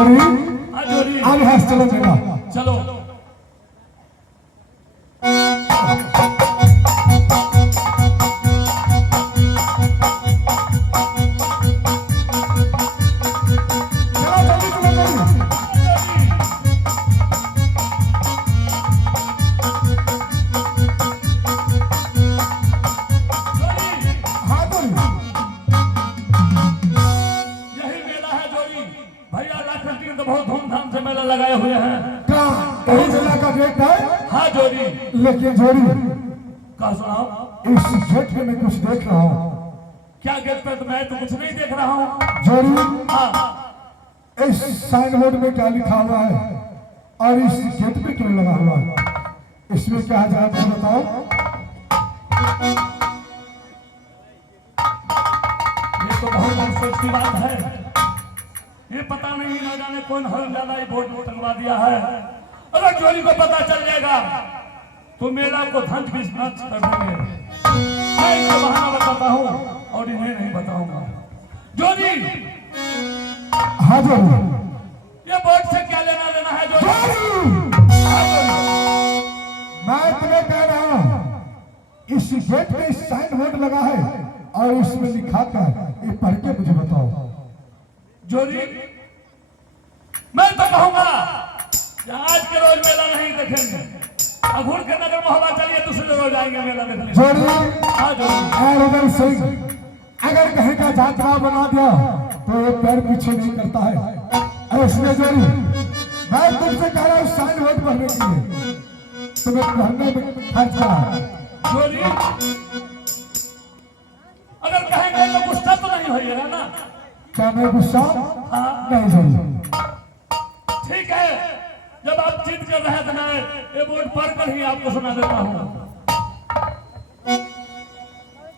जोड़ी हाँ जोड़ी आज हंस चलो चला चलो बहुत धूमधाम से मेला लगाए हुए हैं। यही जिला का गेट है। हाँ जोड़ी लेकिन जोड़ी का सुनाओ। इस गेट में मैं कुछ देख रहा हूँ। क्या गेट पे? तो मैं तो कुछ नहीं देख रहा हूँ। जोड़ी हाँ इस साइन बोर्ड में क्या लिखा हुआ है और इस गेट पे क्यों लगा हुआ है? इसमें क्या है आप बताओ। ये तो बहुत अफसोस की बात है। ये पता नहीं ना जाने कौन हर ज्यादा बोर्ड टंगवा दिया है। अगर जोड़ी को पता चल जाएगा तो मेला को धंध भी नष्ट कर देंगे। मैं इनको बहाना बताता हूँ और इन्हें नहीं बताऊंगा। जोड़ी हाँ जोड़ी ये बोर्ड से क्या लेना देना है जोड़ी? हाँ जोड़ी मैं तुम्हें कह रहा हूँ इस गेट पे साइन बोर्ड लगा है और इसमें लिखा था ये पढ़ के मुझे बताओ। जोड़ी मैं तो कहूंगा कि आज के रोज मेला नहीं देखेंगे। अघूर के नगर मोहल्ला चलिए दूसरे रोज आएंगे मेला देखने। जोड़ी हाँ जोड़ी रुदल सिंह अगर कहीं का यात्रा बना दिया तो ये पैर पीछे नहीं करता है। इसलिए जोड़ी मैं तुमसे कह रहा हूँ साइन बोर्ड पढ़ने के लिए तुम्हें पढ़ने में खर्च करा। जोड़ी अगर कहेंगे तो गुस्सा तो नहीं होइएगा ना? क्या मैं गुस्सा हाँ नहीं जोड़ी। ठीक है। जब आप जिद कर रहे थे मैं ये बोर्ड पढ़कर ही आपको सुना देता हूँ।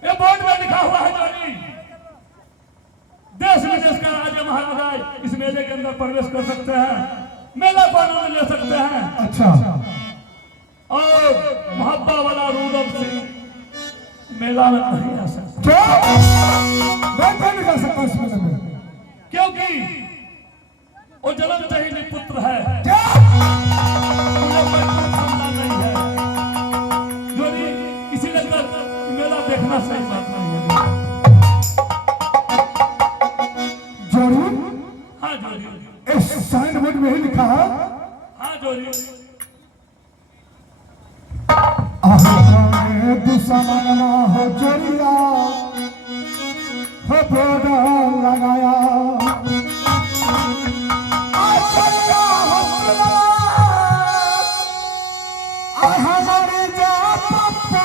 ये बोर्ड में लिखा हुआ है जोड़ी देश विदेश का राजा महाराजा इस मेले के अंदर प्रवेश कर सकते हैं। मेला को आनंद ले सकते हैं। अच्छा और मोहब्बा वाला रूदल सिंह मेला में नहीं आ सकता। क्या मैं नहीं जा सकता इस मेले में क्योंकि वो जन्म जहीनी पुत्र है। क्या कोई खानदान नहीं है जोड़ी। इसीलिए मेला देखना सही बात नहीं है। जोड़ी हाँ जोड़ी इस साइन बोर्ड में ही लिखा है। हाँ जोड़ी दुश्मन हो जोड़िया हो बोर्ड लगाया हमारी जा पप्पा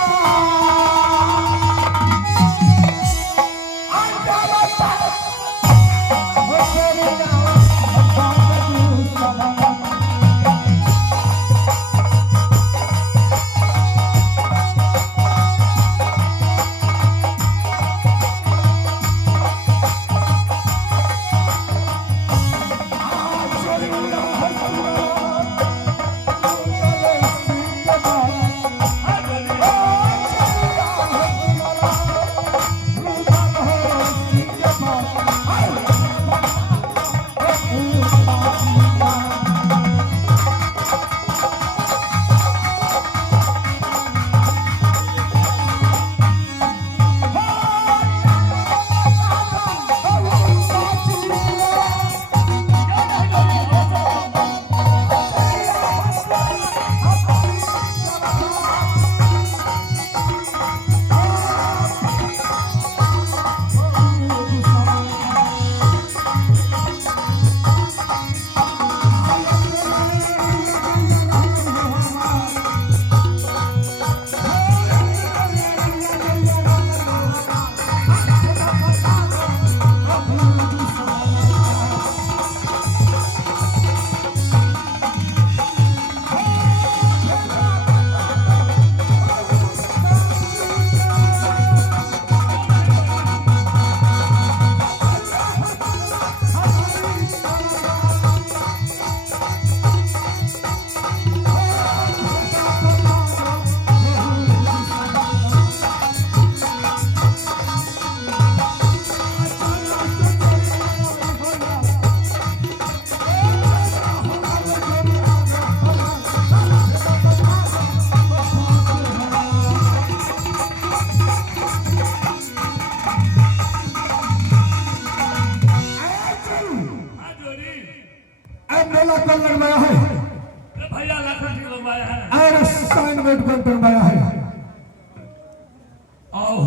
मेला कल लगवाया है अरे भैया लखन जी लगवाया है और असाइनमेंट कल बनवाया है।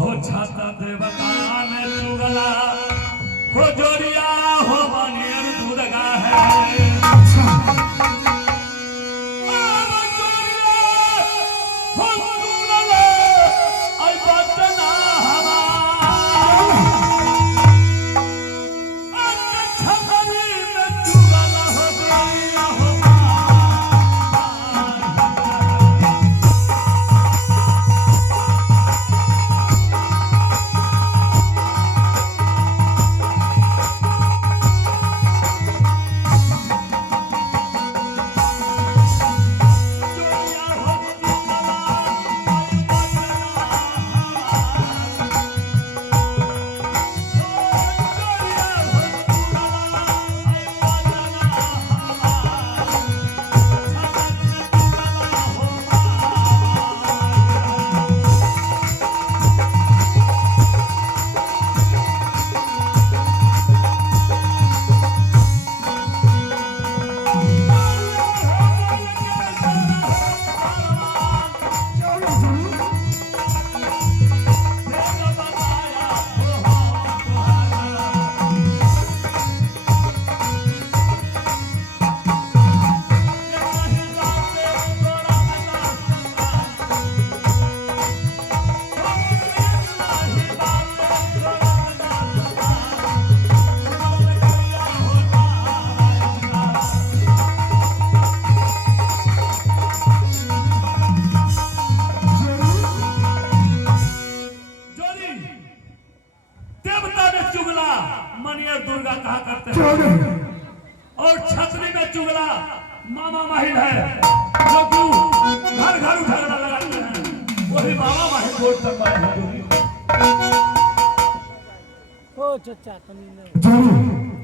हो छाता देवता ने चुगला हो जोरिया हो बनियर दुर्गा है मनियर दुर्गा कहा करते हैं और छतरी में चुगला मामा माहिल है जो कि घर घर झगड़ा लगाते हैं वही मामा माहिल वोट करवाए हैं ओ चचा तनी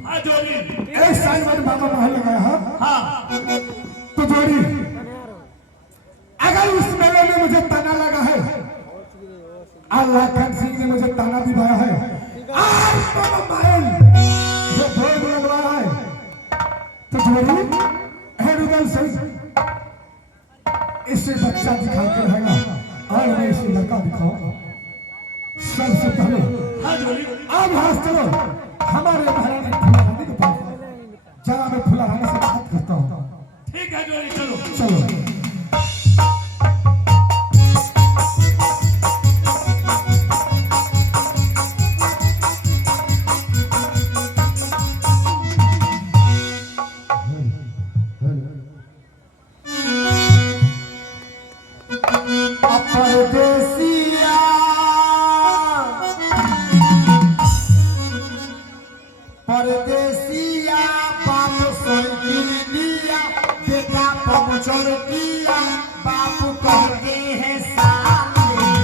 हाँ जोड़ी एक साल बाद मामा महल लगाया है। हाँ तो जोड़ी अगर उस मेले में मुझे ताना लगा है अल्लाह खान सिंह ने मुझे ताना दिवाया है आज मामा महल जो भोग लगवाया है तो जोड़ी हेडुगल से इसे बच्चा दिखा के रहेगा और मैं इसे लड़का दिखाऊंगा सबसे पहले। हाँ जोड़ी अब हाथ चलो हमारे महारानी फुलारानी के पास जरा मैं फुलारानी से बात करता हूँ। ठीक है जोड़ी चलो चलो परदेसिया बाप साइकिल दिया बेटा पंचर किया बाप कहते हैं साले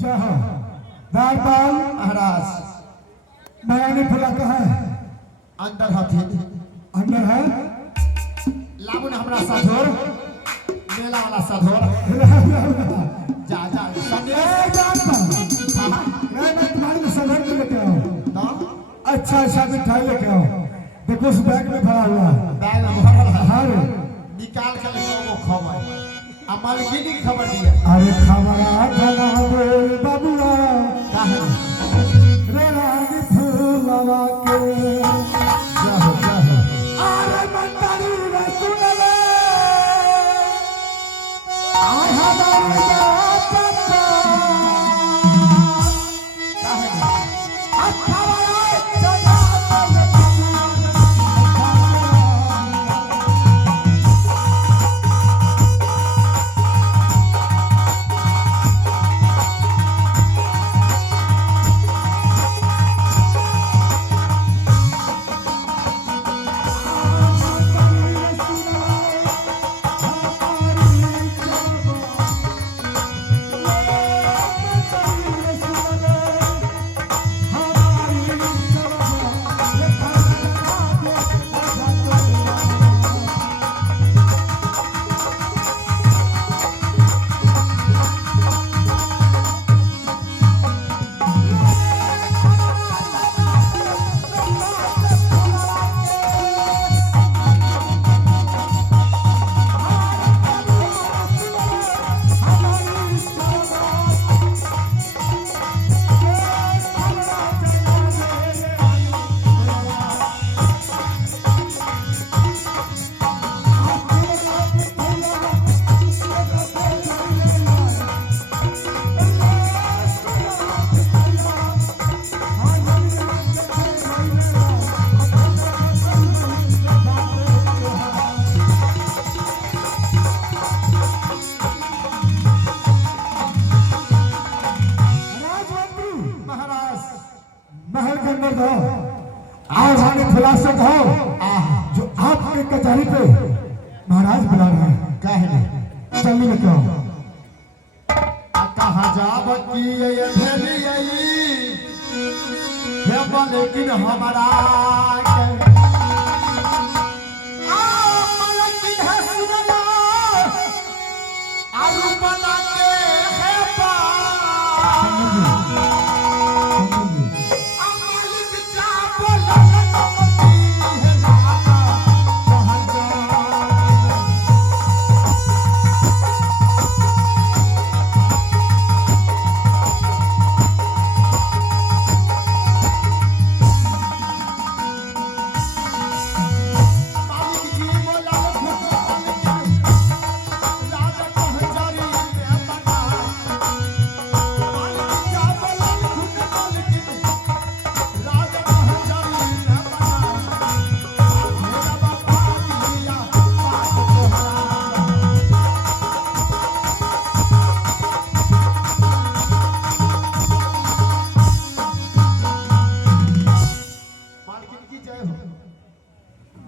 जय हो दारपाल महाराज नयानी फुला कहाँ है? अंदर हथिन अंदर है। लाबुन हमरा साधोर मेला वाला साधोर जा जा संगे मैं तुम्हारे लिए सदर में लेके आऊँ। ना अच्छा अच्छा मिठाई लेके आओ। देखो उस बैग में भरा हुआ है। बैग में भरल है हाँ रे। निकाल के ले वो खबर आ मालकिनी की खबर दिया अरे खबरा जना दे बाबुआ काहे रे रानी फूलवा के जाओ जाओ अरे मंदारी रे सुन ले आय हमारी बात काहे खबरा जना दे महल के अंदर जाओ आज रानी फुला से कहो जो आपके कचहरी पे महाराज बुला रहे हैं। काहे नहीं जल्दी लेके आओ। कहाँ जाब की ये भेली हे लेकिन हमारा मालकिन है सुनला आलू बना के है मालिक जा बोला है राजा कहाँ जा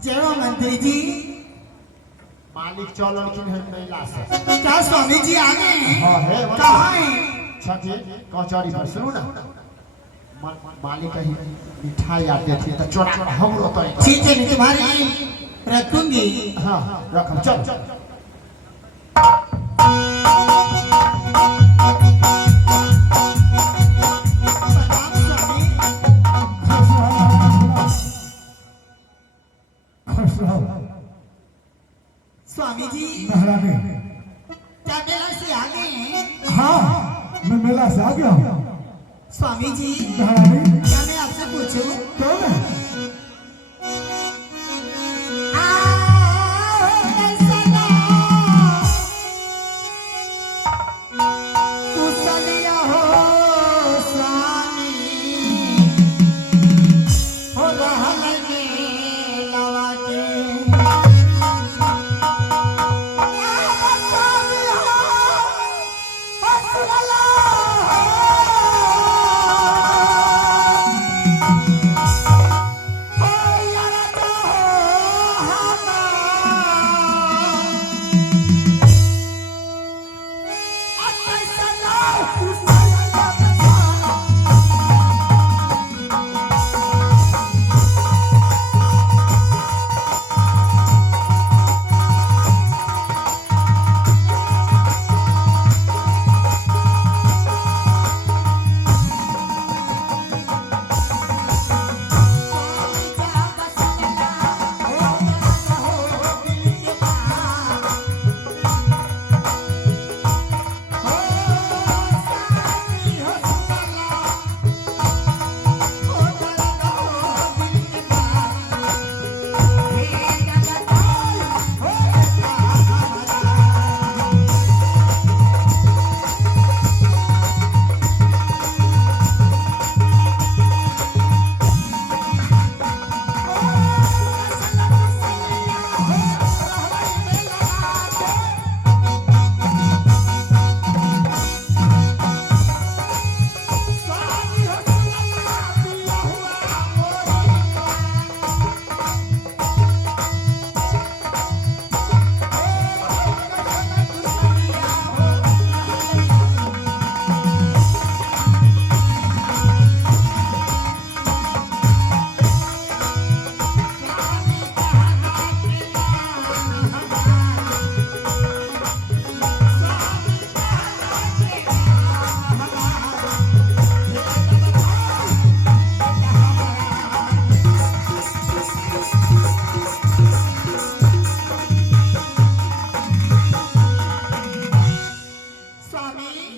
जय हो मंत्री जी। मालिक चलन की है महिला से क्या स्वामी जी आ गए हैं? हाँ है कहाँ हैं? छठी कचौड़ी पर सुनो ना मालिक कहीं मिठाई आते थे तो चोरा हम रोते ठीक है मैं तुम्हारे लिए रखूंगी। हाँ रख चल स्वामी जी महारानी क्या मेला से आ गए हैं? हाँ मैं मेला से आ गया हूँ। स्वामी जी महारानी क्या मैं आपसे पूछूं? क्यों नहीं? कुशलिया हो स्वामी हो रहल मेलवा के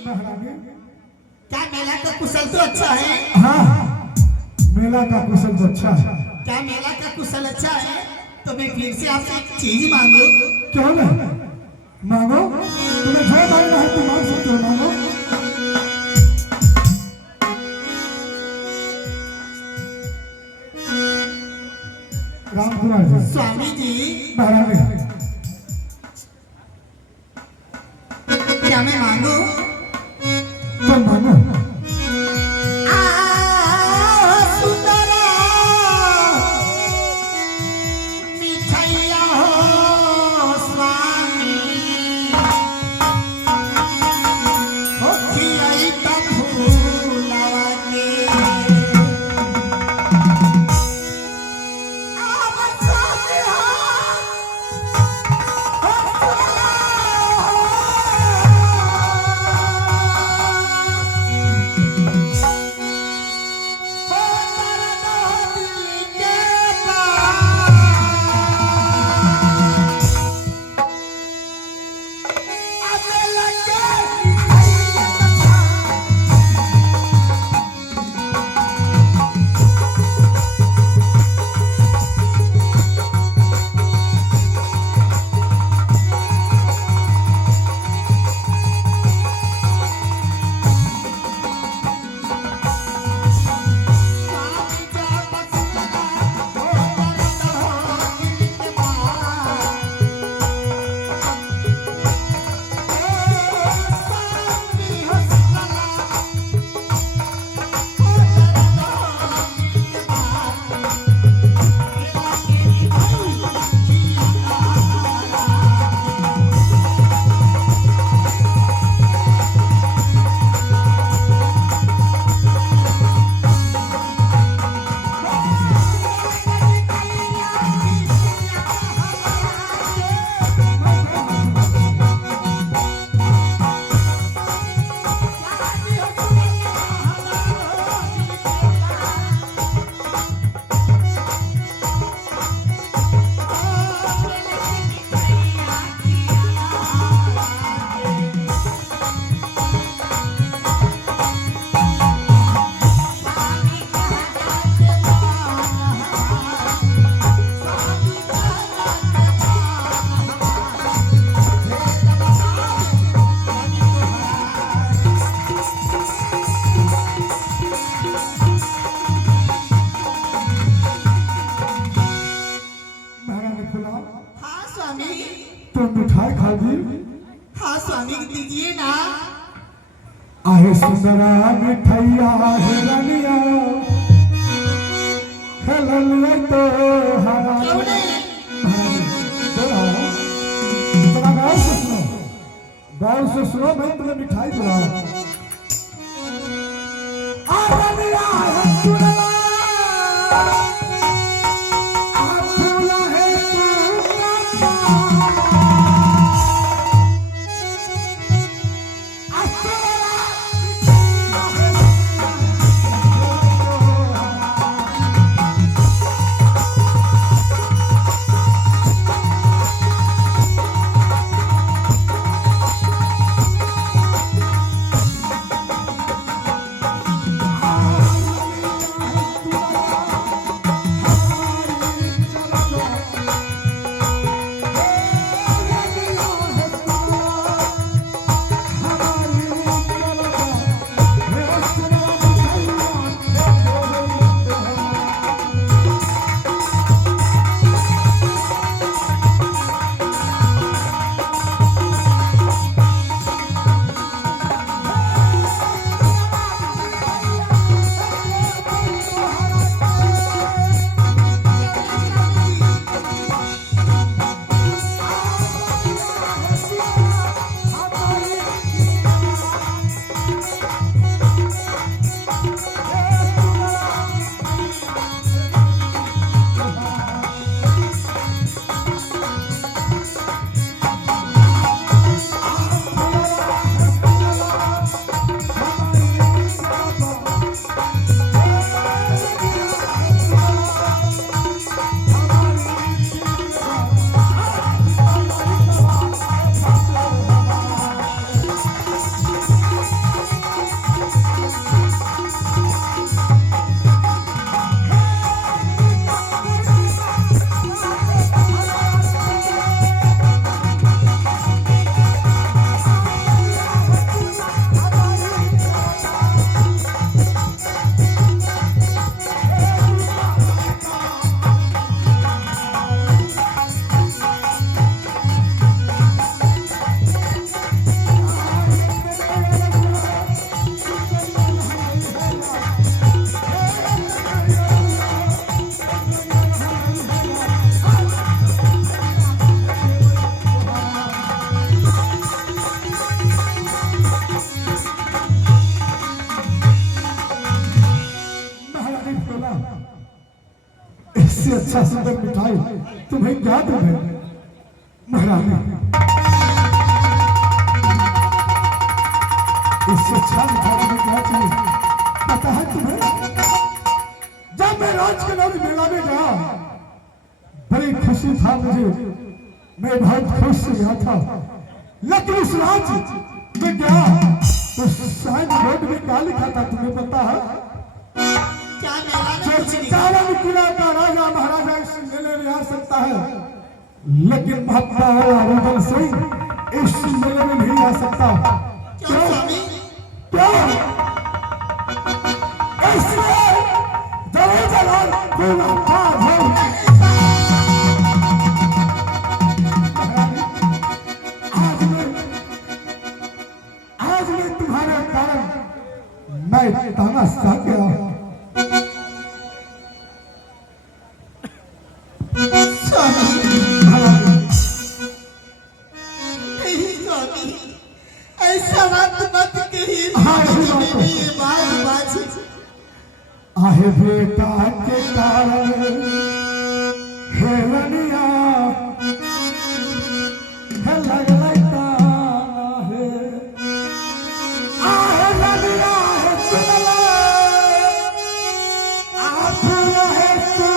महारानी क्या मेला का कुशल तो अच्छा है? हाँ मेला का कुशल तो अच्छा है। क्या मेला का कुशल अच्छा है तो मैं फिर से आपसे एक चीज मांगू? क्यों नहीं मांगो, तुम्हें जो मांगना है तुम मांग सकते हो, मांगो। राम कुमार जी। स्वामी जी महारानी क्या मैं मांगू? तुम मांगो। सुंदरा मिठाइया हो स्वामी हो खियाई तब फूलवा के तो मिठाई खा ली। हाँ स्वामी दीजिए ना। आहे सुंदरा मिठाइया हेलनिया हेलनिया तो हरा क्यों नहीं? थोड़ा गौर से सुनो, गौर से सुनो, मैं तुम्हें मिठाई दिलाऊं। हेलनिया हेलनिया अच्छा सुंदर मिठाई तुम्हें क्या दूं महारानी? इससे अच्छा मिठाई में क्या चाहिए पता है तुम्हें? जब मैं राजकनौज मेला में गया बड़ी खुशी था मुझे, मैं बहुत खुश गया था, लेकिन उस राज में गया तो साइन बोर्ड में क्या लिखा था तुम्हें पता है? क्या मेला में कुछ नहीं? चावल किला का राजा महाराजा इस मेले में आ सकता है, लेकिन महात्मा रुदल सिंह इस मेले में नहीं आ सकता। क्यों स्वामी? क्या इसलिए जरूर जलाल आज मैं तुम्हारे कारण मैं तानाशाह गया। स्वामी नहीं स्वामी, ऐसा बात मत कहिए। हाँ, ऐसी बात मेरी तो- ये बात बाजी आहे बेटा के कारण हे रनिया हे लगलै ताना हे आहे रनिया हे सुनला आखुर हे तू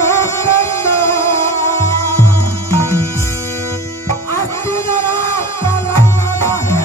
कन्ना आसुरा पलना हे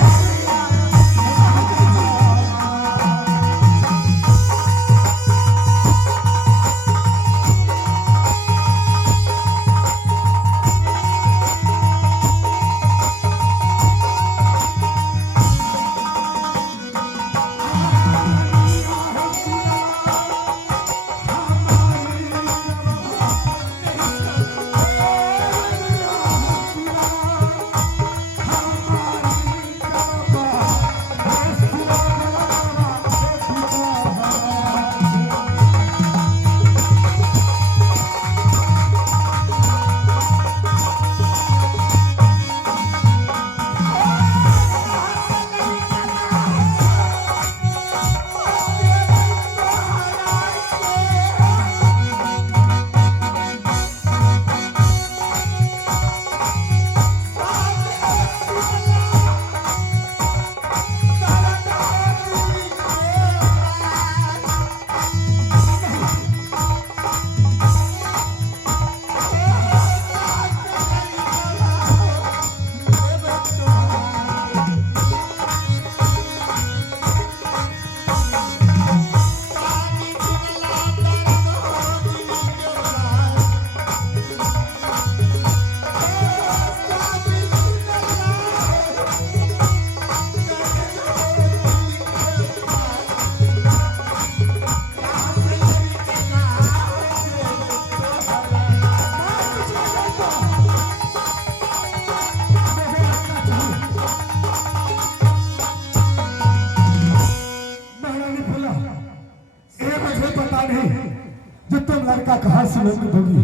जो तुम लड़का कहाँ से लेकर दोगी?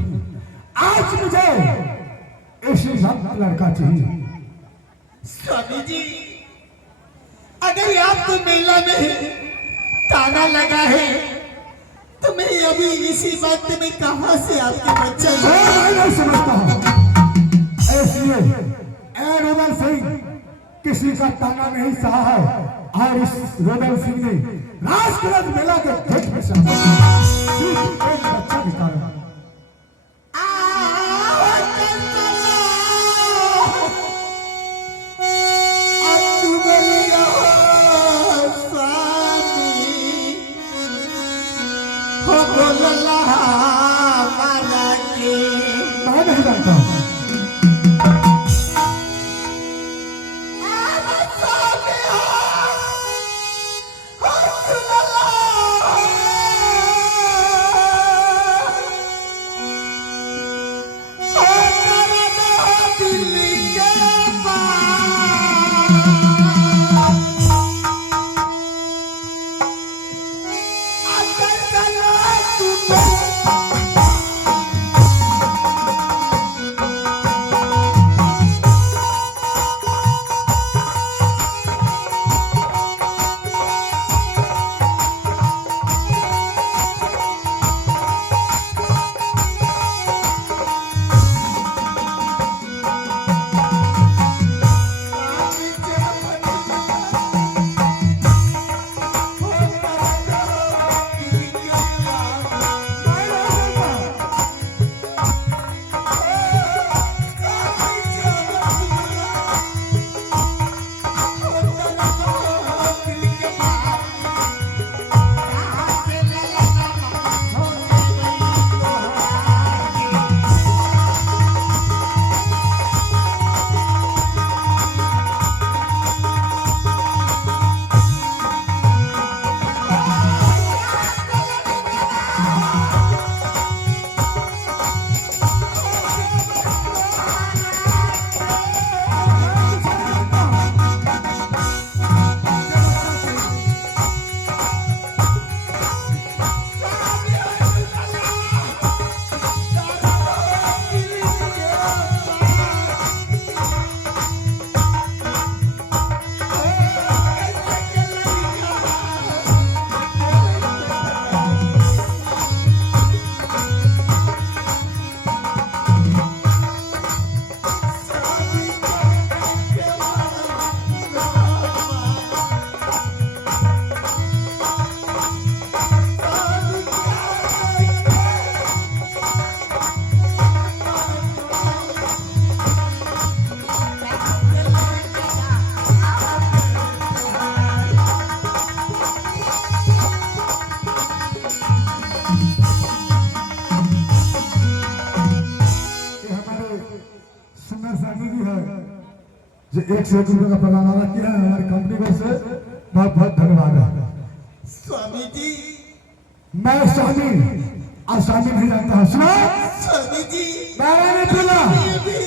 आज मुझे ऐसे लड़का चाहिए। स्वामी जी, अगर आपको मेला में ताना लगा है तो मैं अभी इसी वक्त में कहां से आपके बच्चा मैं नहीं समझता हूँ, इसलिए रुदल सिंह किसी का ताना नहीं सहा है और इस रुदल सिंह ने राजकनौज मेला के गेट में से सिर्फ एक बच्चा निकाला। मैं नहीं जानता हूँ। जो 1 से 1 रुपये का प्रदान किया है हमारी कंपनी को से बहुत बहुत धन्यवाद है। स्वामी जी, मैं स्वामी आसामी नहीं जानता हूँ। सुना स्वामी जी, मैंने बोला अभी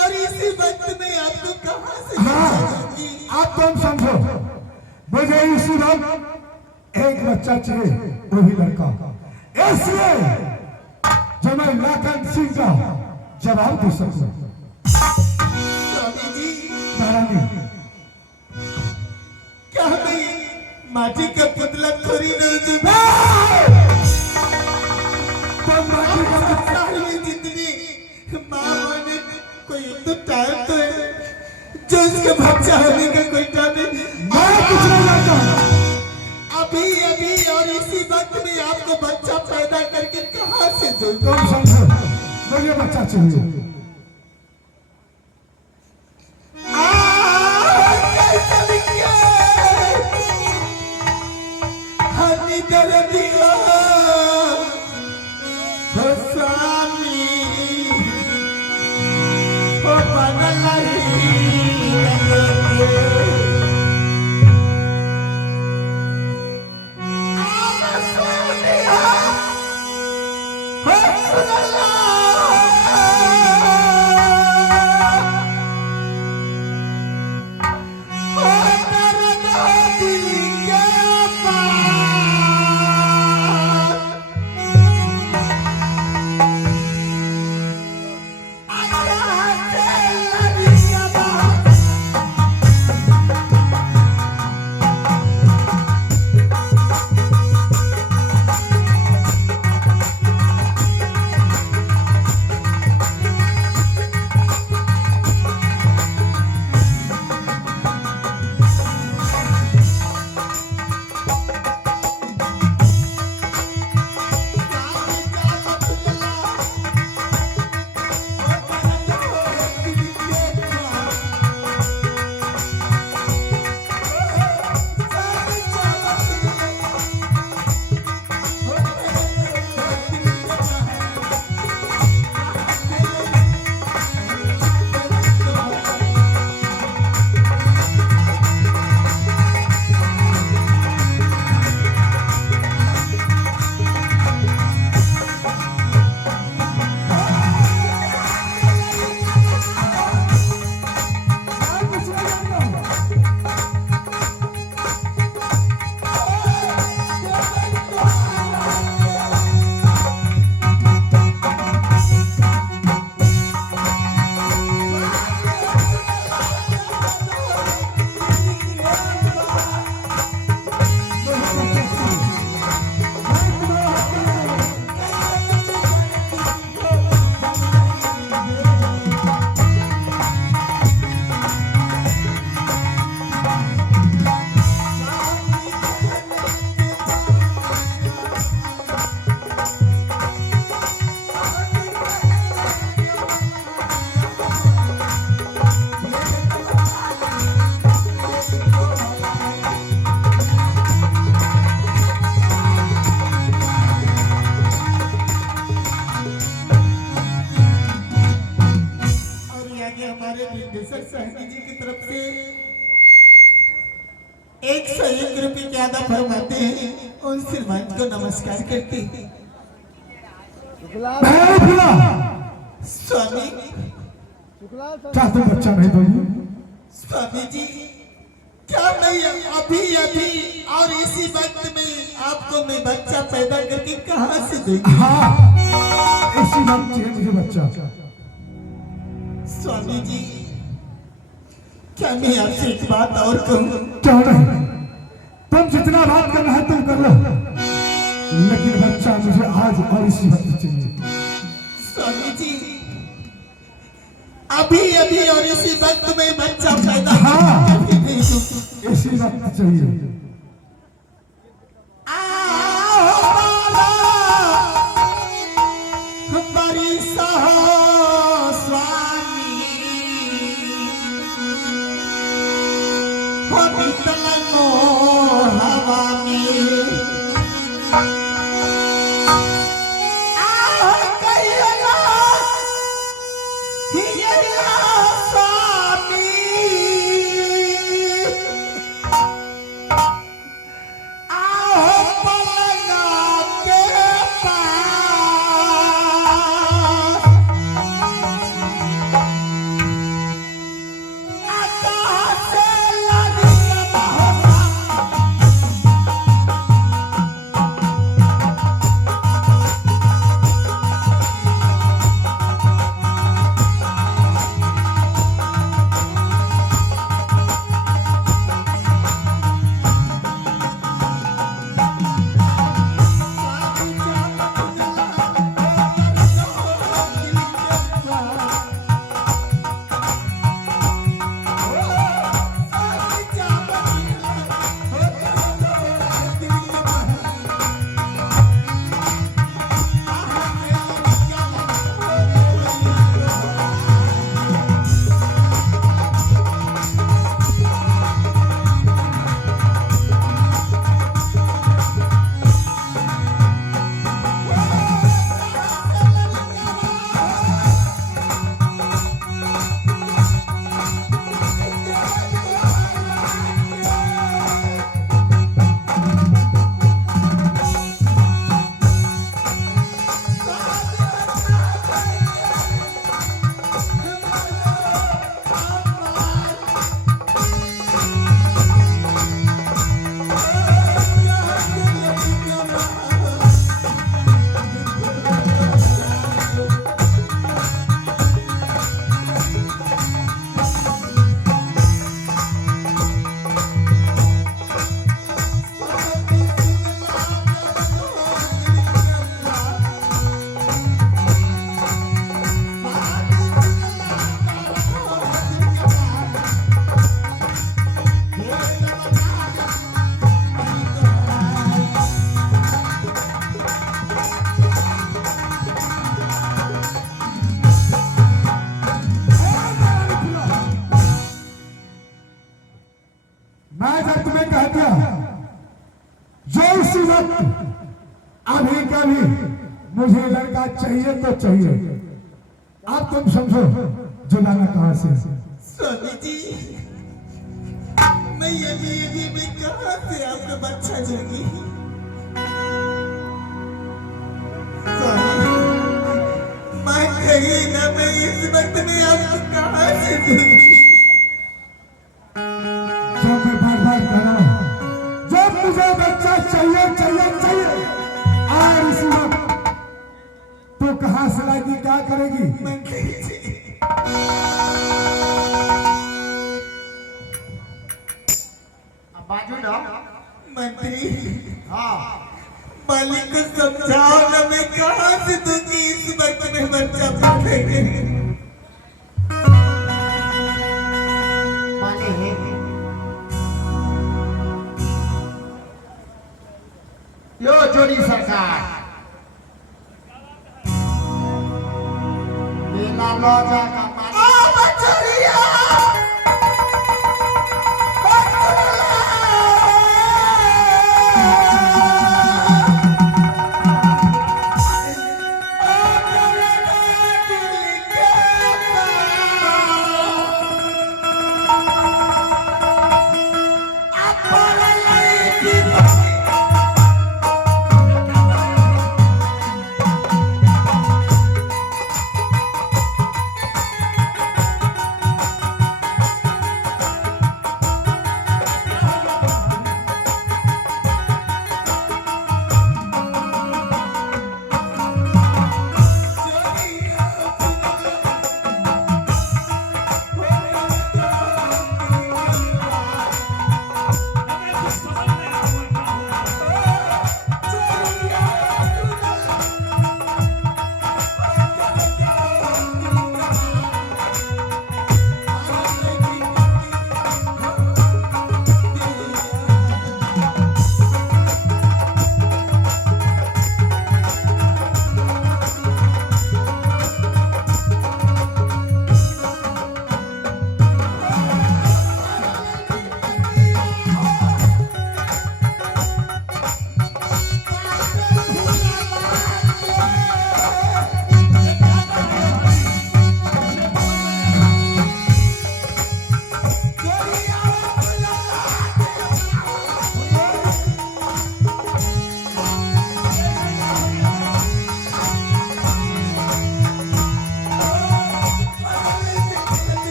और इसी वक्त में आपको कहाँ से हाँ मिलेगी? आप तुम समझो मुझे इसी वक्त एक बच्चा चाहिए, वही लड़का, इसलिए जो मैं लाखन सिंह का जवाब दे सकूं। स्वामी जी, नारायणी क्या मैं माटी का पुतला थोड़ी नहीं जो तुम माटी का पुतला सारी जिंदगी माँ ने कोई तो टाइम तो है जो उसका बच्चा होने का कोई टाइम नहीं। मैं कुछ नहीं जानता हूँ। अभी अभी और इसी वक्त में आपको बच्चा पैदा करके कहाँ से दूँ? तुम समझो मुझे बच्चा चाहिए। कैसा लिखिए हनी कर दिया हो स्वामी, हो बदल ज्यादा फरमाते हैं उन श्रीमान को नमस्कार करते हैं। स्वामी क्या तुम बच्चा नहीं दोगी? स्वामी जी, क्या मैं अभी अभी और इसी वक्त में आपको मैं बच्चा पैदा करके कहाँ से दूंगी? हाँ, इसी वक्त चाहिए मुझे बच्चा। स्वामी जी, क्या मैं आपसे एक बात और कहूँ? क्यों नहीं, तुम जितना बात करना है तुम कर लो, लेकिन बच्चा मुझे आज और इसी वक्त चाहिए। स्वामी जी, अभी अभी और इसी वक्त में बच्चा पैदा हाँ, कभी नहीं दूँ। इसी वक्त चाहिए। वक्त अभी कभी मुझे लड़का चाहिए तो चाहिए। अब तुम समझो जुलाना कहाँ से। स्वामी जी मैं अभी मैं कहाँ से आपका बच्चा जगी। स्वामी मैं कहीं ना मैं इस वक्त में आपको कहाँ से दूंगी। जब मैं बार बार कह रहा हूं जब मुझे बच्चा चाहिए चाहिए चाहिए और इसी वक्त तो कहाँ से लाएगी क्या करेगी। अब बाजू ना। मंत्री हाँ मालिक को समझाओ ना मैं कहाँ से दूंगी इस वक्त में बच्चा पालेंगे। मालिक यो जोड़ी सरकार मेला लौजा का मालिक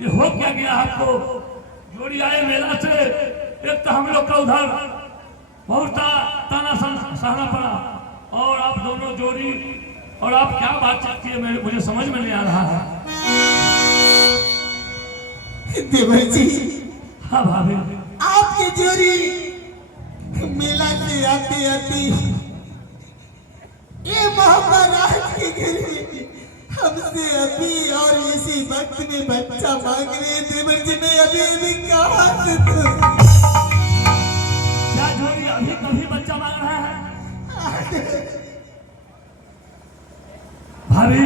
ये हो क्या गया आपको? जोड़ी आए मेला से, एक तो हम लोग का उधर बहुत ताना सहना पड़ा, और आप दोनों जोड़ी, और आप क्या बात चाहती है मुझे समझ में नहीं आ रहा है। देवर जी, हाँ भाभी, आपकी जोड़ी मेला से आते आते ये महाराज के घर हमसे अभी और इसी वक्त में बच्चा मांग रहे हैं। देवर जी मैं अभी कहाँ से दूं? क्या जोड़ी अभी कभी बच्चा मांग रहा है? भाभी